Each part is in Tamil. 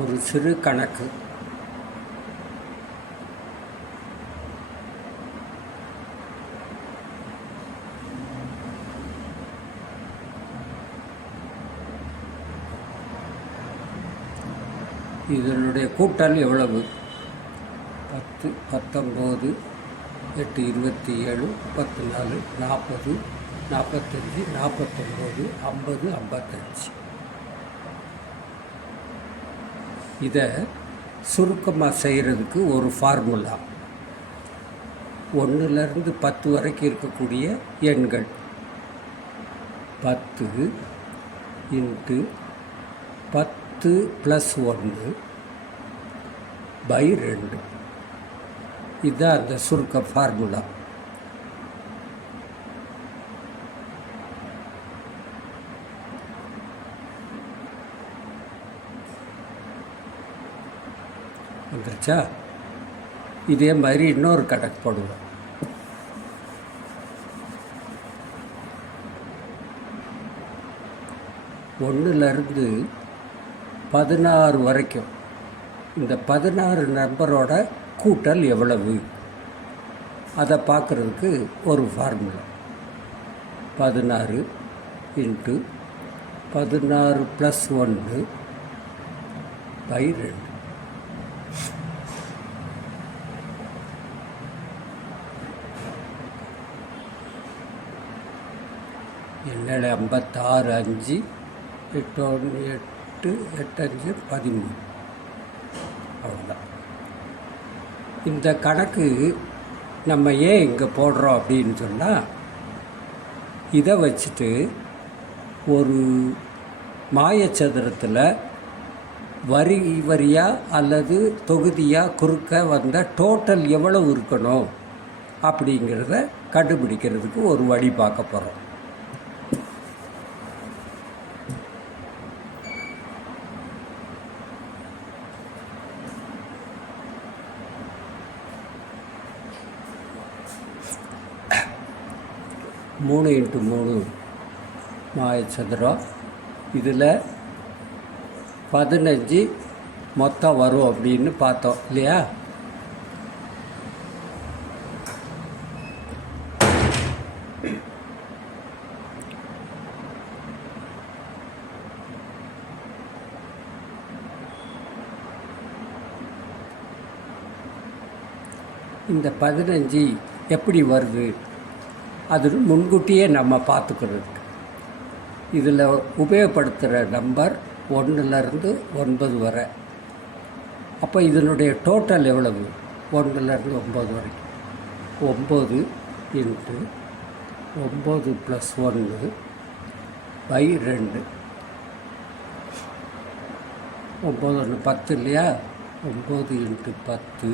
ஒரு சிறு கணக்கு. இதனுடைய கூட்டல் எவ்வளவு? 10, 19, 8, 27, 34, 40, 45, 49, 50, 55. இதை சுருக்கமாக செய்கிறதுக்கு ஒரு ஃபார்முலா. 1லேருந்து 10 வரைக்கும் இருக்கக்கூடிய எண்கள் 10 × 10 + 1 / 2. இதுதான் அந்த சுருக்க ஃபார்முலா. வந்துருச்சா? இதே மாதிரி இன்னொரு கணக்கு போடுவோம். ஒன்றுலேருந்து 16 வரைக்கும் இந்த 16 நம்பரோட கூட்டல் எவ்வளவு அதை பார்க்குறதுக்கு ஒரு ஃபார்முலா. 16 × 16 + 1 / 2. என்னென்ன 56, 5, 8, 8, 8, 5, 13. அவ்வளோதான். இந்த கணக்கு நம்ம ஏன் இங்கே போடுறோம் அப்படின்னு சொன்னால், இதை வச்சுட்டு ஒரு மாயச்சதுரத்தில் வரி வரியாக அல்லது தொகுதியாக குறுக்க வந்த டோட்டல் எவ்வளவு இருக்கணும் அப்படிங்கிறத கண்டுபிடிக்கிறதுக்கு ஒரு வழி பார்க்க போகிறோம். மூணு × 3 மாயச்சதுரம். இதில் 15 மொத்தம் வரும் அப்படின்னு பார்த்தோம் இல்லையா? இந்த 15 எப்படி வருது அது முன்கூட்டியே நம்ம பார்த்துக்கிறது. இதில் உபயோகப்படுத்துகிற நம்பர் 1லேருந்து 9 வரை. அப்போ இதனுடைய டோட்டல் எவ்வளவு? 1லேருந்து 9 வரைக்கும் 9 × 9 + 1 / 2. 9 1 10 இல்லையா? 9 × 10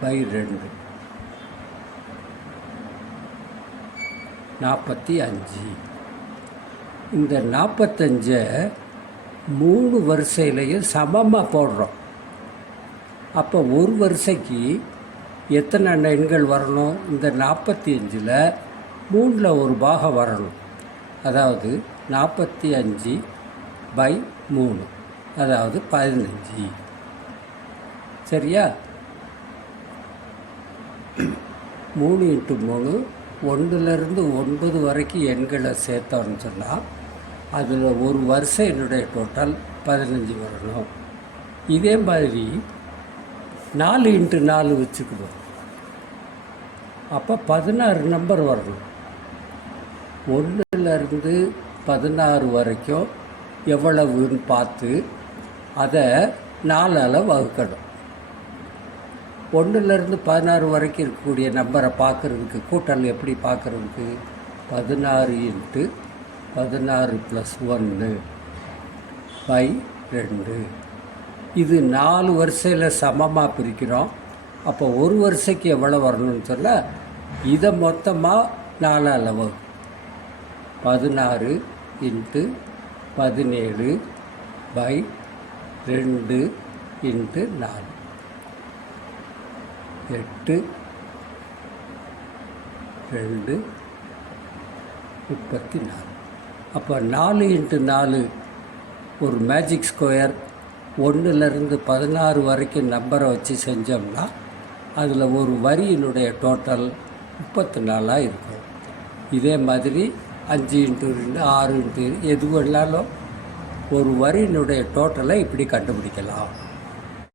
/ 2 45. இந்த 45 3 வரிசையிலையும் சமமாக போடுறோம். அப்போ ஒரு வரிசைக்கு எத்தனை எண்கள் வரணும்? இந்த 45ல் 3ல் ஒரு பாகம் வரணும். அதாவது 45/3, அதாவது 15. சரியா? 3 × 3 1லேருந்து 9 வரைக்கும் எண்களை சேர்த்தோன்னு சொன்னால் அதில் ஒரு வரிசையினுடைய டோட்டல் 15 வரணும். இதே மாதிரி 4 × 4 வச்சுக்கணும். அப்போ 16 நம்பர் வரணும். 1லேருந்து 16 வரைக்கும் எவ்வளவுன்னு பார்த்து அதை 4ஆல் வகுக்கணும். 1லேருந்து 16 வரைக்கும் இருக்கக்கூடிய நம்பரை பார்க்குறதுக்கு கூட்டல் எப்படி பார்க்குறதுக்கு? 16 × 16 + 1 / 2. இது 4 வரிசையில் சமமாக பிரிக்கிறோம். அப்போ ஒரு வரிசைக்கு எவ்வளோ வரணும்னு சொல்ல இதை மொத்தமாக 4ஆல் வகுக்கும். 16 × 17 / 2 × 4 8, 2, 34. அப்போ 4 × 4 ஒரு மேஜிக் ஸ்கொயர் 1லேருந்து 16 வரைக்கும் நம்பரை வச்சு செஞ்சோம்னா அதில் ஒரு வரியினுடைய டோட்டல் 34 இருக்கும். இதே மாதிரி 5 × 2 6 × எது வேணாலும் ஒரு வரியினுடைய டோட்டலை இப்படி கண்டுபிடிக்கலாம்.